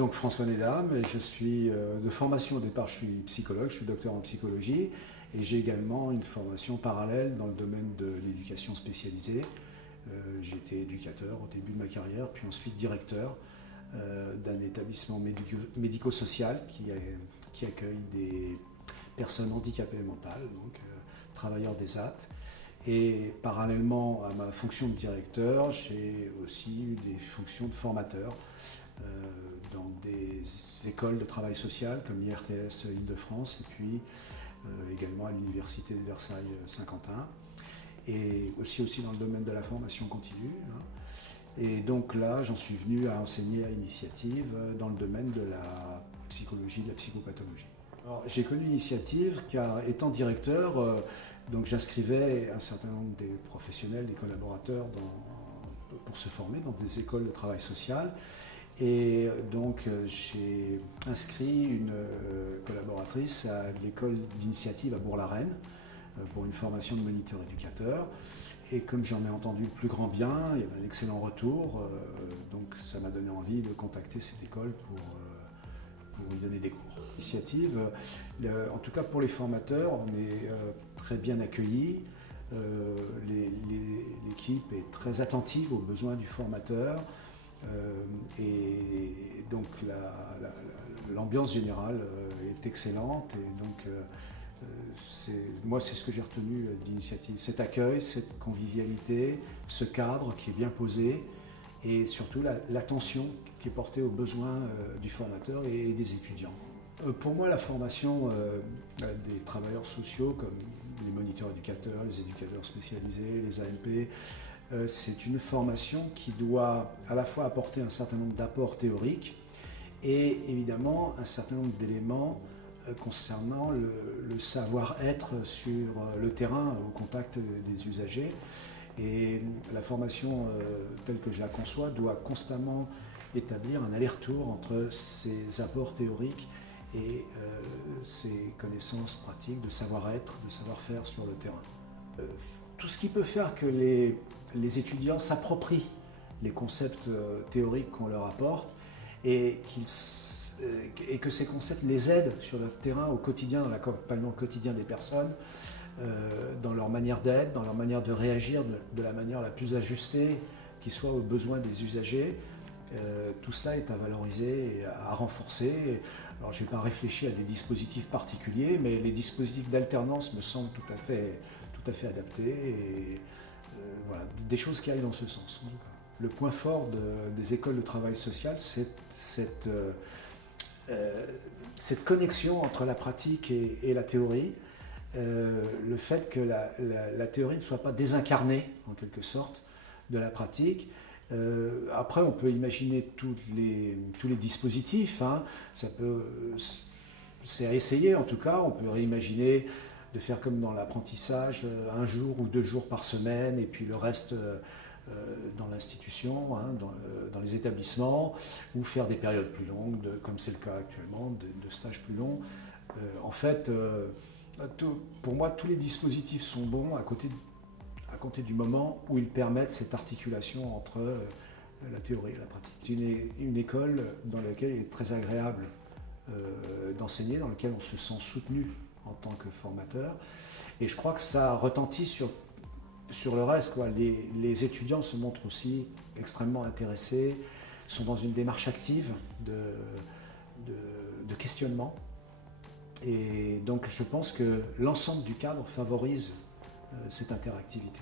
Donc François Nedam, et je suis de formation au départ, je suis psychologue, je suis docteur en psychologie et j'ai également une formation parallèle dans le domaine de l'éducation spécialisée. J'ai été éducateur au début de ma carrière, puis ensuite directeur d'un établissement médico-social qui accueille des personnes handicapées mentales, donc travailleurs d'ESAT. Et parallèlement à ma fonction de directeur, j'ai aussi eu des fonctions de formateur dans des écoles de travail social comme l'IRTS Île-de-France et puis également à l'Université de Versailles-Saint-Quentin et aussi dans le domaine de la formation continue. Et donc là, j'en suis venu à enseigner à Initiative dans le domaine de la psychologie, de la psychopathologie. J'ai connu Initiative car étant directeur, donc j'inscrivais un certain nombre des professionnels, des collaborateurs pour se former dans des écoles de travail social. Et donc j'ai inscrit une collaboratrice à l'école d'Initiative à Bourg-la-Reine pour une formation de moniteur éducateur. Et comme j'en ai entendu le plus grand bien, il y avait un excellent retour, donc ça m'a donné envie de contacter cette école pour lui donner des cours. Initiative, en tout cas pour les formateurs, on est très bien accueillis. L'équipe est très attentive aux besoins du formateur. Et donc l'ambiance générale est excellente et donc moi c'est ce que j'ai retenu d'Initiative, cet accueil, cette convivialité, ce cadre qui est bien posé et surtout l'attention qui est portée aux besoins du formateur et des étudiants. Pour moi la formation des travailleurs sociaux comme les moniteurs éducateurs, les éducateurs spécialisés, les AMP, c'est une formation qui doit à la fois apporter un certain nombre d'apports théoriques et évidemment un certain nombre d'éléments concernant le savoir-être sur le terrain au contact des usagers. Et la formation telle que je la conçois doit constamment établir un aller-retour entre ces apports théoriques et ces connaissances pratiques de savoir-être, de savoir-faire sur le terrain. Tout ce qui peut faire que les étudiants s'approprient les concepts théoriques qu'on leur apporte et que ces concepts les aident sur le terrain au quotidien, dans l'accompagnement quotidien des personnes, dans leur manière d'être, dans leur manière de réagir de la manière la plus ajustée qui soit aux besoins des usagers. Tout cela est à valoriser et à renforcer. Alors je n'ai pas réfléchi à des dispositifs particuliers, mais les dispositifs d'alternance me semblent tout à fait adaptés et voilà, des choses qui aillent dans ce sens. Le point fort des écoles de travail social, c'est cette connexion entre la pratique et la théorie, le fait que la théorie ne soit pas désincarnée en quelque sorte de la pratique. Après, on peut imaginer tous les dispositifs. Hein. C'est à essayer en tout cas. On peut réimaginer de faire comme dans l'apprentissage, un jour ou 2 jours par semaine, et puis le reste dans l'institution, hein, dans les établissements, ou faire des périodes plus longues, comme c'est le cas actuellement, de stages plus longs. En fait, pour moi, tous les dispositifs sont bons à compter du moment où ils permettent cette articulation entre la théorie et la pratique. C'est une école dans laquelle il est très agréable d'enseigner, dans laquelle on se sent soutenu en tant que formateur. Et je crois que ça retentit sur le reste, quoi. Les étudiants se montrent aussi extrêmement intéressés, sont dans une démarche active de questionnement. Et donc je pense que l'ensemble du cadre favorise cette interactivité.